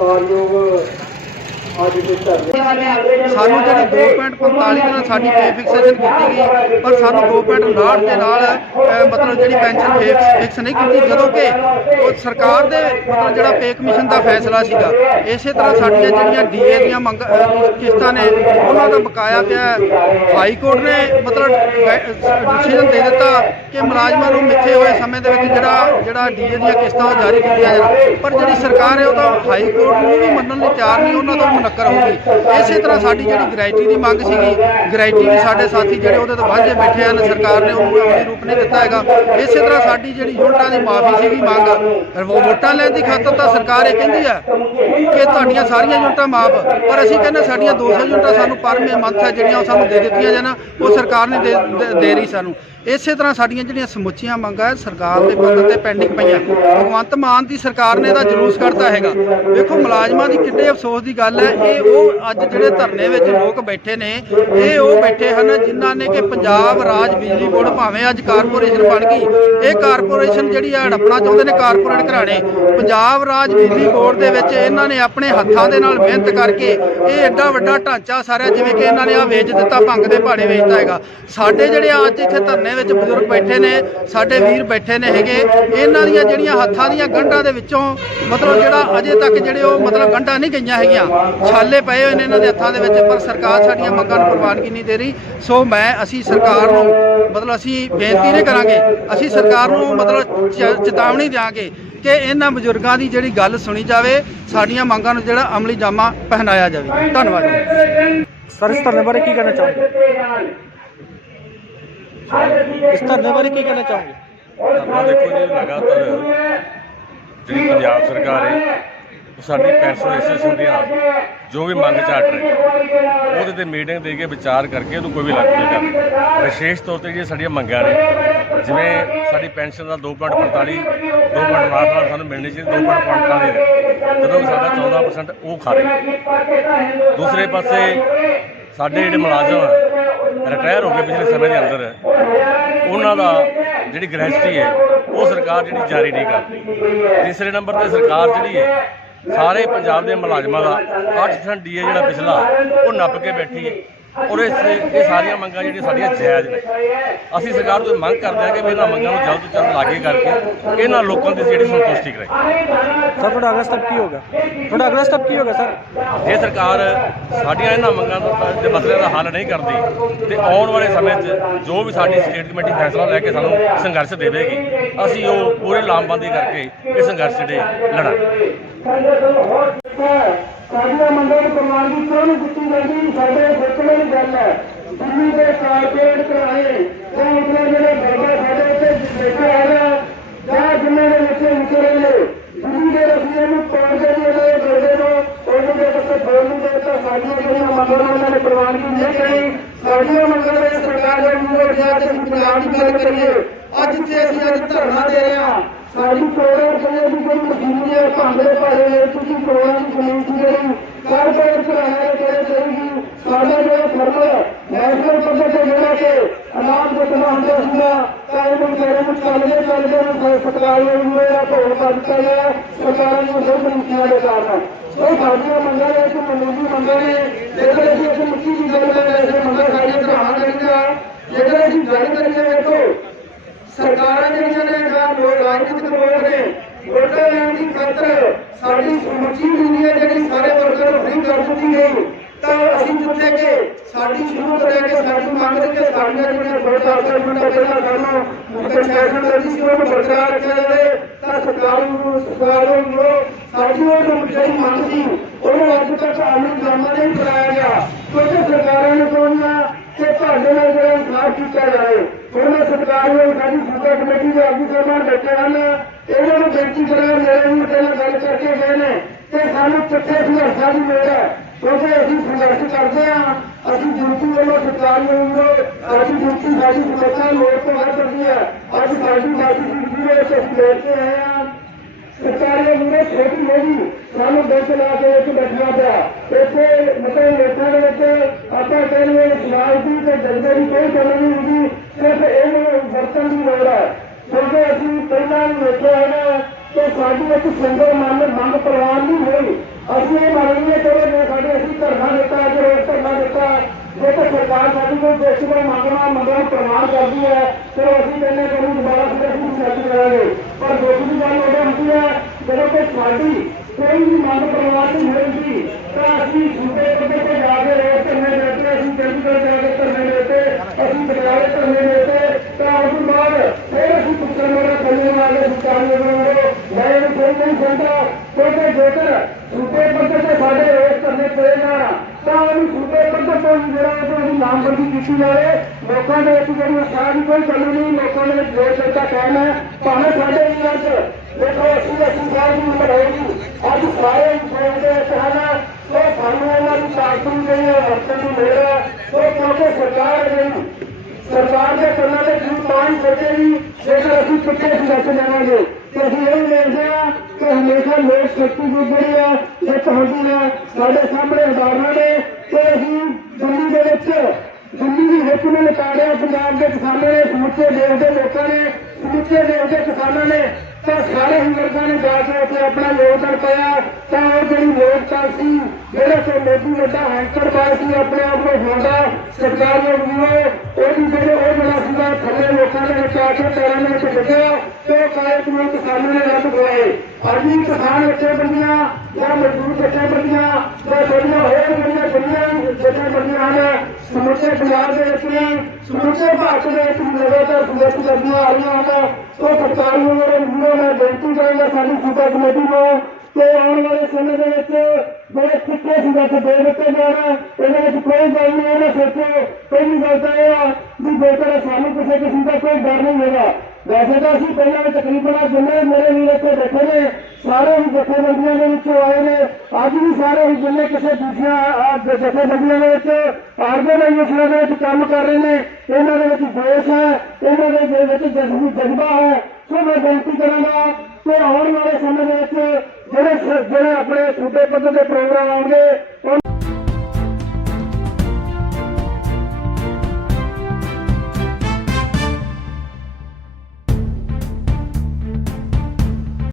ਸਤਿਕਾਰਯੋਗ ਅੱਜ ਦੇ ਧਰਨੇ ਸਾਨੂੰ ਜਿਹੜੀ 2.45 ਦੇ ਨਾਲ ਸਾਡੀ ਪੇ ਫਿਕਸੇਸ਼ਨ ਕੀਤੀ ਗਈ, ਪਰ ਸਾਨੂੰ 2.59 ਦੇ ਨਾਲ ਮਤਲਬ ਜਿਹੜੀ ਪੈਨਸ਼ਨ ਫਿਕਸ ਨਹੀਂ ਕੀਤੀ, ਜਦੋਂ ਕਿ ਉਹ ਸਰਕਾਰ ਦੇ ਮਤਲਬ ਜਿਹੜਾ ਪੇ ਕਮਿਸ਼ਨ ਦਾ ਫੈਸਲਾ ਸੀਗਾ, ਇਸੇ ਤਰ੍ਹਾਂ ਸਾਡੀਆਂ ਜਿਹੜੀਆਂ ਡੀਏ ਦੀਆਂ ਮੰਗ ਕਿਸ਼ਤਾਂ ਨੇ, ਉਹਨਾਂ ਦਾ ਬਕਾਇਆ ਪਿਆ ਹਾਈ ਕੋਰਟ ਨੇ ਮਤਲਬ ਡਿਸੀਜਨ ਦੇ ਦਿੱਤਾ ਕਿ ਮੁਲਾਜ਼ਮਾਂ ਨੂੰ ਮਿੱਥੇ ਹੋਏ ਸਮੇਂ ਦੇ ਵਿੱਚ ਜਿਹੜਾ ਜਿਹੜਾ ਡੀਏ ਦੀਆਂ ਕਿਸ਼ਤਾਂ ਉਹ ਜਾਰੀ ਕੀਤੀਆਂ ਜਾਣ। ਪਰ ਜਿਹੜੀ ਸਰਕਾਰ ਹੈ, ਉਹ ਤਾਂ ਹਾਈ ਕੋਰਟ ਨੂੰ ਵੀ ਮੰਨਣ ਲਈ ਤਿਆਰ ਨਹੀਂ, ਉਹਨਾਂ ਤੋਂ ਨੱਕਰ ਹੋ ਗਈ ਇਸੇ ਤਰ੍ਹਾਂ ਸਾਡੀ ਜਿਹੜੀ ਗ੍ਰੈਟੀ ਦੀ ਮੰਗ ਸੀਗੀ, ਗ੍ਰੈਟੀ ਵੀ ਸਾਡੇ ਸਾਥੀ ਜਿਹੜੇ ਉਹਦੇ ਤੋਂ ਵਾਂਝੇ ਬੈਠੇ ਹਨ, ਸਰਕਾਰ ਨੇ ਉਹਨੂੰ ਅਮਲੀ ਰੂਪ ਨਹੀਂ ਦਿੱਤਾ ਹੈਗਾ। ਇਸੇ ਤਰ੍ਹਾਂ ਸਾਡੀ ਜਿਹੜੀ ਯੂਨਿਟਾਂ ਦੀ ਮਾਫੀ ਸੀਗੀ ਮੰਗ ਵੋਟਾਂ ਲੈਣ ਦੀ ਖਾਤਰ ਤਾਂ ਸਰਕਾਰ ਇਹ ਕਹਿੰਦੀ ਆ ਕਿ ਤੁਹਾਡੀਆਂ ਸਾਰੀਆਂ ਯੂਨਿਟਾਂ ਮਾਫ, ਪਰ ਅਸੀਂ ਕਹਿੰਦੇ ਸਾਡੀਆਂ 200 ਯੂਨਿਟਾਂ ਸਾਨੂੰ ਪਰ ਮੇ ਮੰਥ ਹੈ, ਜਿਹੜੀਆਂ ਉਹ ਸਾਨੂੰ ਦੇ ਦਿੱਤੀਆਂ ਜਾਣਾ, ਉਹ ਸਰਕਾਰ ਨੇ ਦੇ ਰਹੀ ਸਾਨੂੰ। ਇਸੇ ਤਰ੍ਹਾਂ ਸਾਡੀਆਂ ਜਿਹੜੀਆਂ ਸਮੁੱਚੀਆਂ ਮੰਗਾਂ ਸਰਕਾਰ ਦੇ ਪੱਧਰ ਤੇ ਪੈਂਡਿੰਗ ਪਈਆਂ। ਭਗਵੰਤ ਮਾਨ ਦੀ ਸਰਕਾਰ ਨੇ ਇਹਦਾ ਜਲੂਸ ਕੱਢਤਾ ਹੈਗਾ। ਵੇਖੋ, ਮੁਲਾਜ਼ਮਾਂ ਦੀ ਕਿੱਡੇ ਅਫਸੋਸ ਦੀ ਗੱਲ ਹੈ, ਇਹ ਉਹ ਅੱਜ ਜਿਹੜੇ ਧਰਨੇ ਵਿੱਚ ਲੋਕ ਬੈਠੇ ਨੇ, ਇਹ ਉਹ ਬੈਠੇ ਹਨ ਜਿਨ੍ਹਾਂ ਨੇ ਕਿ ਪੰਜਾਬ ਰਾਜ ਬਿਜਲੀ ਬੋਰਡ ਭਾਵੇਂ ਅੱਜ ਕਾਰਪੋਰੇਸ਼ਨ ਬਣ ਗਈ, ਇਹ ਕਾਰਪੋਰੇਸ਼ਨ ਜਿਹੜੀ ਆ ਹੜਪਣਾ ਚਾਹੁੰਦੇ ਨੇ ਕਾਰਪੋਰੇਟ ਘਰਾਣੇ, ਪੰਜਾਬ ਰਾਜ ਬਿਜਲੀ ਬੋਰਡ ਦੇ ਵਿੱਚ ਇਹਨਾਂ ਨੇ ਆਪਣੇ ਹੱਥਾਂ ਦੇ ਨਾਲ ਮਿਹਨਤ ਕਰਕੇ ਇਹ ਐਡਾ ਵੱਡਾ ਢਾਂਚਾ ਸਾਰਿਆ, ਜਿਵੇਂ ਕਿ ਇਹਨਾਂ ਨੇ ਆ ਵੇਚ ਦਿੱਤਾ, ਭੰਗ ਦੇ ਭਾੜੇ ਵੇਚਦਾ ਹੈਗਾ। ਸਾਡੇ ਜਿਹੜੇ ਅੱਜ ਇੱਥੇ ਧਰਨੇ ਵਿੱਚ ਬਜ਼ੁਰਗ ਬੈਠੇ ਨੇ, ਸਾਡੇ ਵੀਰ ਬੈਠੇ ਨੇ ਹੈਗੇ। ਇਹਨਾਂ ਦੀਆਂ ਜਿਹੜੀਆਂ ਹੱਥਾਂ ਦੀਆਂ ਗੰਢਾਂ ਦੇ ਵਿੱਚੋਂ, ਮਤਲਬ ਜਿਹੜਾ ਅਜੇ ਤੱਕ ਜਿਹੜੇ ਉਹ ਮਤਲਬ ਗੰਢਾਂ ਨਹੀਂ ਗਈਆਂ ਹੈਗੀਆਂ, ਛਾਲੇ ਪਏ ਹੋਏ ਨੇ ਇਹਨਾਂ ਦੇ ਹੱਥਾਂ ਦੇ ਵਿੱਚ, ਪਰ ਸਰਕਾਰ ਸਾਡੀਆਂ ਮੰਗਾਂ ਨੂੰ ਪ੍ਰਵਾਨਗੀ ਨਹੀਂ ਦੇ ਰਹੀ। ਸੋ ਮੈਂ ਅਸੀਂ ਸਰਕਾਰ ਨੂੰ ਮਤਲਬ ਅਸੀਂ ਬੇਨਤੀ ਨਹੀਂ ਕਰਾਂਗੇ, ਅਸੀਂ ਸਰਕਾਰ ਨੂੰ ਮਤਲਬ ਚੇਤਾਵਨੀ ਦਿਆਂਗੇ ਕਿ ਇਹਨਾਂ ਬਜ਼ੁਰਗਾਂ ਦੀ ਜਿਹੜੀ ਗੱਲ ਸੁਣੀ ਜਾਵੇ, ਸਾਡੀਆਂ ਮੰਗਾਂ ਨੂੰ ਜਿਹੜਾ ਅਮਲੀ ਜਾਮਾ ਪਹਿਨਾਇਆ ਜਾਵੇ। ਧੰਨਵਾਦ। ਸਰ, ਇਸ ਧਰਨੇ ਬਾਰੇ ਕੀ ਕਹਿਣਾ ਚਾਹੁੰਦੇ ਇਸ ਧਰਨੇ ਬਾਰੇ ਕੀ ਕਹਿਣਾ ਚਾਹੋਗੇ ਧਰਨਾ ਦੇਖੋ ਜੀ ਲਗਾਤਾਰ ਜਿਹੜੀ ਪੰਜਾਬ ਸਰਕਾਰ ਹੈ ਉਹ ਸਾਡੀ ਪੈਨਸ਼ਨ ਐਸੋਸੀਏਸ਼ਨ ਦੀਆਂ ਜੋ ਵੀ ਮੰਗ ਝਾਟ ਰਹੀ ਹੈ ਉਹਦੇ ਤੇ ਮੀਟਿੰਗ ਦੇ ਕੇ ਵਿਚਾਰ ਕਰਕੇ ਉਹਨੂੰ ਕੋਈ ਵੀ ਲਾਗੂ ਨਹੀਂ ਕਰਦਾ ਵਿਸ਼ੇਸ਼ ਤੌਰ ਤੇ ਜਿਹੜੀਆਂ ਸਾਡੀਆਂ ਮੰਗਾਂ ਨੇ ਜਿਵੇਂ ਸਾਡੀ ਪੈਨਸ਼ਨ ਦਾ 2.45 2.8 ਨਾਲ ਸਾਨੂੰ ਮਿਲਣੀ ਚਾਹੀਦੀ 2.45 ਦੇ ਜਦੋਂ ਸਾਡਾ 14% ਉਹ ਖਾ ਰਹੇ ਦੂਸਰੇ ਪਾਸੇ ਸਾਡੇ ਜਿਹੜੇ ਮੁਲਾਜ਼ਮ ਰਿਟਾਇਰ ਹੋ ਗਏ ਪਿਛਲੇ ਸਮੇਂ ਦੇ ਅੰਦਰ। ਉਹਨਾਂ ਦਾ ਜਿਹੜੀ ਗ੍ਰੈਜੂਟੀ ਹੈ, ਉਹ ਸਰਕਾਰ ਜਿਹੜੀ ਜਾਰੀ ਨਹੀਂ ਕਰਦੀ। ਤੀਸਰੇ ਨੰਬਰ ਤੇ ਸਰਕਾਰ ਜਿਹੜੀ ਹੈ, ਸਾਰੇ ਪੰਜਾਬ ਦੇ ਮੁਲਾਜ਼ਮਾਂ ਦਾ 8% ਡੀਏ ਜਿਹੜਾ ਪਿਛਲਾ, ਉਹ ਨੱਪ ਕੇ ਬੈਠੀ ਹੈ। ਔਰ ਇਸ ਇਹ ਸਾਰੀਆਂ ਮੰਗਾਂ ਜਿਹੜੀਆਂ ਸਾਡੀਆਂ ਜਾਇਜ਼ ਨੇ। ਅਸੀਂ ਸਰਕਾਰ ਤੋਂ ਮੰਗ ਕਰਦੇ ਹਾਂ ਕਿ ਵੀ ਇਹਨਾਂ ਮੰਗਾਂ ਨੂੰ ਜਲਦ ਤੋਂ ਜਲਦ ਲਾਗੇ ਕਰਕੇ ਇਹਨਾਂ ਲੋਕਾਂ ਦੀ ਜਿਹੜੀ ਸੰਤੁਸ਼ਟੀ ਕਰੇ। ਸਰ ਤੁਹਾਡਾ ਅਗਲਾ ਸਟੈਪ ਕੀ ਹੋਗਾ ਤੁਹਾਡਾ ਅਗਲਾ ਸਟੈਪ ਕੀ ਹੋਗਾ ਸਰ? ਜੇ ਸਰਕਾਰ ਸਾਡੀਆਂ ਇਹਨਾਂ ਮੰਗਾਂ ਦਾ ਤੇ ਮਸਲਿਆਂ ਦਾ ਹੱਲ ਨਹੀਂ ਕਰਦੀ ਤੇ ਆਉਣ ਵਾਲੇ ਸਮੇਂ 'ਚ ਜੋ ਵੀ ਸਾਡੀ ਸਟੇਟ ਕਮੇਟੀ ਫੈਸਲਾ ਲੈ ਕੇ ਸਾਨੂੰ ਸੰਘਰਸ਼ ਦੇਵੇਗੀ ਅਸੀਂ ਉਹ ਪੂਰੇ ਲਾਮਬੰਦੀ ਕਰਕੇ ਇਹ ਸੰਘਰਸ਼ ਜਿਹੜੇ ਲੜਾਂਗੇ। ਸਾਡੀਆਂ ਮੰਗਾਂ ਨੂੰ ਪ੍ਰਵਾਨਗੀ ਕਿਉਂ ਨਹੀਂ ਦਿੱਤੀ ਜਾਂਦੀ ਸਾਡੇ ਸੋਚਣੇ ਦੀ ਗੱਲ ਹੈ। ਦਿੱਲੀ ਦੇ ਕਾਰਪੋਰੇਟ ਘਰਾਣੇ ਜਾਂ ਉਹਨਾਂ ਜਿਹੜੇ ਬਾਬਾ ਸਾਡੇ ਉੱਤੇ ਬੈਠੇ ਹਨ ਜਾਂ ਜਿਨ੍ਹਾਂ ਦੇ ਵਿੱਚ ਵਿਚਰੇ ਦਿੱਲੀ ਦੇ ਰਸੀਏ ਨੂੰ ਪਾਉਂਦੇ ਨੇ ਉਹਦੇ ਕਰਦੇ ਨੂੰ ਉਹਨਾਂ ਦੇ ਉੱਤੇ ਬੋਲ ਨਹੀਂ ਦਿੱਤਾ। ਸਾਡੀਆਂ ਜਿਹੜੀਆਂ ਮੰਗਾਂ ਨੂੰ, ਉਹਨਾਂ ਨੇ ਪ੍ਰਵਾਨਗੀ ਨਹੀਂ ਕਰੀ। ਸਾਡੀਆਂ ਮੰਗਾਂ ਦੇ ਸਰਕਾਰ ਦੇ ਮੂਹਰੇ ਜਾ ਕੇ ਪੰਜਾਬ ਦੀ ਗੱਲ ਕਰੀਏ। ਅੱਜ ਇੱਥੇ ਅਸੀਂ ਅੱਜ ਧਰਨਾ ਦੇ ਰਹੇ ਹਾਂ। ਸਾਡੀ ਕਰੋੜਾਂ ਰੁਪਏ ਦੀ ਜਿਹੜੀ ਮਸ਼ੀਨਰੀ ਹੈ ਭਾਂਡੇ ਭਾਰੇ ਤੁਸੀਂ ਕਰੋੜਾਂ ਦੀ ਜ਼ਮੀਨ ਦੀ ਜਿਹੜੀ। ਕਾਰਪੋਰੇਟ ਘਰਾਣੇ ਚਾਹੀਦੀ ਸਾਡਾ ਜਿਹੜਾ ਫਰਜ਼ ਹੈ ਨੈਸ਼ਨਲ ਪੱਧਰ ਤੇ ਜਿਹੜਾ ਕਿ ਅਨਾਮ ਦੇ ਹੁੰਦਾ ਸੀਗਾ, ਤਾਂ ਇਹਨੂੰ ਨੂੰ, ਚੱਲਦੇ ਚੱਲਦੇ ਨੂੰ ਸਰਕਾਰ ਨੂੰ ਮੇਰਾ ਭੋਗ ਕਰ ਦਿੱਤਾ ਗਿਆ ਸਰਕਾਰਾਂ ਨੂੰ ਹੋਰ ਨੀਤੀਆਂ ਦੇ ਕਾਰਨ। ਉਹ ਸਾਡੀਆਂ ਮੰਗਾਂ ਨੇ, ਇੱਕ ਕਾਨੂੰਨੀ ਮੰਗਾਂ ਨੇ ਜਿਹੜੇ ਅਸੀਂ ਇੱਕ ਮੁੱਠੀ ਦੀ ਗੱਲ ਕਰ ਰਹੇ ਮੰਗਾਂ ਸਾਡੀਆਂ ਕਹਾਣਾ ਚਾਹੀਦਾ ਜਿਹੜੇ ਅਸੀਂ ਗੱਲ ਕਰੀਏ, ਵੇਖੋ ਸਰਕਾਰਾਂ ਜਿਹੜੀਆਂ ਨੇ ਜਾਂ ਲੋਕ ਰਾਜਨੀਤਿਕ ਨੇ, ਵੋਟਾਂ ਲੈਣ ਦੀ ਖਾਤਰ ਸਾਡੀ ਸਮੁੱਚੀ ਦੁਨੀਆ ਜਿਹੜੀ ਸਾਰੇ ਵਰਗਾਂ ਨੂੰ ਫਰੀ ਕਰ ਦਿੱਤੀ ਗਈ। ਤਾਂ ਅਸੀਂ ਜਿੱਥੇ ਕਿ ਸਾਡੀ ਸ਼ੁਰੂ ਤੋਂ ਲੈ ਕੇ, ਸਾਡੀ ਮੰਗ ਸੀ ਕਿ, ਸਾਡੀਆਂ ਜਿਹੜੀਆਂ ਵੋਟਾਂ ਅਸਰ ਮਿੰਟਾਂ ਪਹਿਲਾਂ ਸਾਨੂੰ ਕੰਸੈਸ਼ਨ ਮਿਲਦੀ ਸੀ, ਉਹਨੂੰ ਬਰਕਰਾਰ ਰੱਖਿਆ ਜਾਵੇ ਤਾਂ ਸਰਕਾਰ ਨੂੰ ਸਰਕਾਰ ਨੂੰ, ਸਾਡੀ ਉਹ ਜਿਹੜੀ ਮੰਗ ਸੀ, ਉਹਨੂੰ ਅੱਜ ਤੱਕ ਆਮਦ ਜਮਾ ਨਹੀਂ ਕਰਾਇਆ ਗਿਆ। ਕਿਉਂਕਿ ਸਰਕਾਰਾਂ ਨੇ ਕੋਨਾ ਕਿ ਤੁਹਾਡੇ ਨਾਲ ਜਿਹੜਾ ਇਨਸਾਫ ਕੀਤਾ ਜਾਵੇ ਉਹਨਾਂ ਸਰਕਾਰ ਨੂੰ ਸਾਡੀ ਸੂਬਾ ਕਮੇਟੀ ਦੇ ਆਗੂ ਸਾਹਿਬਾਨ ਬੈਠੇ ਹਨ। ਇਹਨਾਂ ਨੂੰ ਬੇਨਤੀ ਕਰਾਂ, ਮੇਰੇ ਨੂੰ ਪਹਿਲਾਂ ਗੱਲ ਕਰਕੇ ਗਏ ਨੇ ਕਿ ਸਾਨੂੰ ਕਿੱਥੇ ਸੰਘਰਸ਼ਾਂ ਦੀ ਲੋੜ ਹੈ? ਕਿਉਂਕਿ ਅਸੀਂ ਸੰਘਰਸ਼ ਕਰਦੇ ਹਾਂ, ਅਸੀਂ ਡਿਊਟੀ ਵੱਲੋਂ ਸਰਕਾਰ ਨੂੰ ਸਾਡੀ ਡਿਊਟੀ ਸਾਡੀ ਸਮੱਸਿਆ ਲੋੜ ਤੋਂ ਵੱਧ ਕਰਦੀ ਹੈ। ਅੱਜ ਸਾਡੀ ਸਾਡੀ ਡਿਊਟੀ ਦੇ ਵਿੱਚ ਅਸੀਂ ਲੈ ਕੇ ਆਏ ਹਾਂ। ਸਰਕਾਰੀ ਮੂਰੇ ਛੋਟੀ ਹੋਈ ਸਾਨੂੰ ਬੈਂਕ ਲਾ ਕੇ ਵਿੱਚ ਬੈਠਣਾ ਪਿਆ। ਇੱਥੇ ਮਤਲਬ ਲੋਕਾਂ ਦੇ ਵਿੱਚ ਆਪਾਂ ਕਹਿੰਦੇ ਸਮਾਜ ਦੀ ਤੇ ਜਨਤਾ ਦੀ ਕੋਈ ਗੱਲ ਨਹੀਂ ਹੁੰਦੀ। ਸਿਰਫ ਇਹਨੂੰ ਵਰਤਣ ਦੀ ਲੋੜ ਹੈ। ਕਿਉਂਕਿ ਅਸੀਂ ਪਹਿਲਾਂ ਵੀ ਵੇਖਿਆ ਹੈ ਕਿ ਸਾਡੀ ਇੱਕ ਸਿੰਗਲ ਮੰਨ, ਮੰਗ ਪ੍ਰਵਾਨ ਨਹੀਂ ਹੋਈ। ਅਸੀਂ ਇਹ ਮੰਨਦੇ ਚਲੋ ਜੇ ਸਾਡੇ ਅਸੀਂ ਧਰਨਾ ਦਿੱਤਾ, ਜੇ ਰੋਡ ਧਰਨਾ ਦਿੱਤਾ, ਜੇ ਤਾਂ ਸਰਕਾਰ ਸਾਡੀ ਕੋਈ ਦੇਸ਼ ਦਾ ਮੰਗਣਾ ਮੰਗਣਾ ਪ੍ਰਵਾਨ ਕਰਦੀ ਹੈ ਫਿਰ ਅਸੀਂ ਕਹਿੰਦੇ ਕਿ ਉਹਨੂੰ ਦੁਬਾਰਾ ਫਿਰ ਅਸੀਂ ਸੈਟ ਕਰਾਂਗੇ ਪਰ ਦੂਜੀ ਗੱਲ ਉਹ ਹੁੰਦੀ ਹੈ, ਜਦੋਂ ਕਿ ਸਾਡੀ ਕੋਈ ਵੀ ਮੰਗ ਪ੍ਰਵਾਨ ਨਹੀਂ ਹੋਏਗੀ ਤਾਂ ਅਸੀਂ ਸੂਬੇ ਕੋਲ ਜਾ ਕੇ ਰੋਡ ਧਰਨੇ ਦਿੱਤੇ ਅਸੀਂ ਚੰਡੀਗੜ੍ਹ ਜਾ ਕੇ ਧਰਨੇ ਦਿੱਤੇ ਅਸੀਂ ਬਗਾਰੇ ਧਰਨੇ ਫਿਰ ਅਸੀਂ ਵਾਲੇ ਥੱਲੇ ਆ ਮੈਂ ਕੋਈ ਨਹੀਂ ਸੁਣਦਾ ਕਿਉਂਕਿ ਜੇਕਰ ਸੂਬੇ ਪੱਧਰ ਤੇ ਸਾਡੇ ਰੋਸ ਧਰਨੇ ਪਏ ਜਾਣ ਤਾਂ ਉਹਨੂੰ ਸੂਬੇ ਪੱਧਰ ਤੋਂ ਜਿਹੜਾ ਉਹ ਅਸੀਂ ਕੀਤੀ ਜਾਵੇ। ਲੋਕਾਂ ਦੇ ਵਿੱਚ ਜਿਹੜੀ ਅਸਾਂ ਦੀ ਕੋਈ ਕਮੀ ਨਹੀਂ, ਲੋਕਾਂ ਦੇ ਵਿੱਚ ਜੋਰ ਦਿੱਤਾ ਕਾਇਮ ਹੈ। ਭਾਵੇਂ ਸਾਡੇ ਏਰੀਆ 'ਚ ਦੇਖੋ, ਅਸੀਂ ਅਸੀਂ ਸਾਲ ਦੀ ਉਮਰ ਹੋਈ ਅੱਜ ਸਾਰੇ ਸੋਚਦੇ ਹਨ। ਸੋ ਸਾਨੂੰ ਉਹਨਾਂ ਦੀ ਤਾਕਤ ਨੂੰ ਜਿਹੜੀ ਹੈ, ਵਰਤਣ ਦੀ ਲੋੜ ਹੈ। ਸੋ ਕਿਉਂਕਿ ਸਰਕਾਰ ਜਿਹੜੀ ਸਰਕਾਰ ਦੇ ਕੰਨਾਂ ਤੇ ਜੂ ਤਾਂ ਹੀ ਸੋਚੇਗੀ ਜੇਕਰ ਅਸੀਂ ਪਿੱਛੇ ਸਿਲੈਕਟ ਜਾਵਾਂਗੇ ਤੇ ਅਸੀਂ ਇਹ ਦੇਖਦੇ ਹਾਂ ਕਿ ਹਮੇਸ਼ਾ ਲੋਕ ਸ਼ਕਤੀ ਦੀ ਜਿਹੜੀ ਹੈ ਜਿੱਤ ਹੁੰਦੀ ਹੈ ਸਾਡੇ ਸਾਹਮਣੇ ਉਦਾਹਰਨਾਂ ਨੇ ਤੇ ਅਸੀਂ ਦਿੱਲੀ ਦੇ ਵਿੱਚ ਦਿੱਲੀ ਦੀ ਹਿੱਕ ਨੂੰ ਲਟਾੜਿਆ ਪੰਜਾਬ ਦੇ ਕਿਸਾਨਾਂ ਨੇ ਸਮੁੱਚੇ ਦੇਸ਼ ਦੇ ਲੋਕਾਂ ਨੇ ਸਮੁੱਚੇ ਦੇਸ਼ ਦੇ ਕਿਸਾਨਾਂ ਨੇ, ਤਾਂ ਸਾਰੇ ਹੀ ਵਰਗਾਂ ਨੇ ਜਾ ਕੇ ਉੱਥੇ ਆਪਣਾ ਯੋਗਦਾਨ ਪਾਇਆ ਤਾਂ ਉਹ ਜਿਹੜੀ ਲੋਕਤਾ ਸੀ, ਜਿਹੜਾ ਕਿ ਮੋਦੀ ਵੱਡਾ ਹੈਂਕਰ ਬਾਰ ਆਪਣੇ ਆਪ ਨੂੰ ਹੋਂਦਾ ਸਰਕਾਰਯੋਗ ਵੀਰੋ ਉਹਦੀ ਜਿਹੜੇ ਉਹ ਜਿਹੜਾ ਸੀਗਾ, ਥੱਲੇ ਲੋਕਾਂ ਦੇ ਵਿੱਚ ਆ ਕੇ ਪੈਰਾਂ ਦੇ ਵਿੱਚ ਡਿੱਗਿਆ ਤੇ ਉਹ ਨੂੰ ਕਿਸਾਨਾਂ ਨੇ ਰੱਦ ਹੋਏ ਅੱਜ ਵੀ ਕਿਸਾਨ ਜਥੇਬੰਦੀਆਂ ਜਾਂ ਮਜ਼ਦੂਰ ਜਥੇਬੰਦੀਆਂ ਜਾਂ ਜਿਹੜੀਆਂ ਹੋਰ ਜਿਹੜੀਆਂ ਦੁਨੀਆਂ ਜਥੇਬੰਦੀਆਂ ਹਨ ਸਮੁੱਚੇ ਪੰਜਾਬ ਦੇ ਵਿੱਚ ਵੀ, ਸਮੁੱਚੇ ਭਾਰਤ ਦੇ ਵਿੱਚ ਲਗਾਤਾਰ ਸੰਘਰਸ਼ ਕਰਦੀਆਂ ਆ ਰਹੀਆਂ ਹਨ। ਸੋ ਸਰਕਾਰੀ ਮੇਰੇ ਵੀਰੋ ਬੇਨਤੀ ਕਰਾਂਗਾ ਸਾਡੀ ਸੂਬਾ ਕਮੇਟੀ ਨੂੰ ਕਿ ਆਉਣ ਵਾਲੇ ਸਮੇਂ ਦੇ ਵਿੱਚ ਜਿਹੜੇ ਸਿੱਕੇ ਸੰਘਰਸ਼ ਦੇ ਦਿੱਤੇ ਜਾਣ ਇਹਦੇ ਵਿੱਚ ਕੋਈ ਗੱਲ ਨਹੀਂ ਇਹਨਾਂ ਸੋਚੋ ਪਹਿਲੀ ਗੱਲ ਤਾਂ ਇਹ ਆ ਵੀ ਜੇਕਰ ਸਾਨੂੰ ਕਿਸੇ ਕਿਸਮ ਦਾ ਕੋਈ ਡਰ ਨਹੀਂ ਹੈਗਾ। ਵੈਸੇ ਤਾਂ ਅਸੀਂ ਪਹਿਲਾਂ ਵੀ ਤਕਰੀਬਨ ਜਿੰਨੇ ਮੇਰੇ ਵੀਰ ਇੱਥੇ ਬੈਠੇ ਨੇ, ਸਾਰੇ ਹੀ ਜਥੇਬੰਦੀਆਂ ਦੇ ਵਿੱਚੋਂ ਆਏ ਨੇ। ਅੱਜ ਵੀ ਸਾਰੇ ਹੀ ਜਿੰਨੇ ਕਿਸੇ ਦੂਜੀਆਂ ਜਥੇਬੰਦੀਆਂ ਦੇ ਵਿੱਚ ਆਰਗੇਨਾਈਜੇਸ਼ਨਾਂ ਦੇ ਵਿੱਚ ਕੰਮ ਕਰ ਰਹੇ ਨੇ, ਇਹਨਾਂ ਦੇ ਵਿੱਚ ਜੋਸ਼ ਹੈ, ਇਹਨਾਂ ਦੇ ਵਿੱਚ ਜਜ਼ਬੀ, ਜਜ਼ਬਾ ਹੈ। ਸੋ ਮੈਂ ਬੇਨਤੀ ਕਰਾਂਗਾ ਕਿ ਆਉਣ ਵਾਲੇ ਸਮੇਂ ਦੇ ਜਿਹੜੇ ਆਪਣੇ ਸੂਬੇ ਪੱਧਰ ਦੇ ਪ੍ਰੋਗਰਾਮ ਆਉਣਗੇ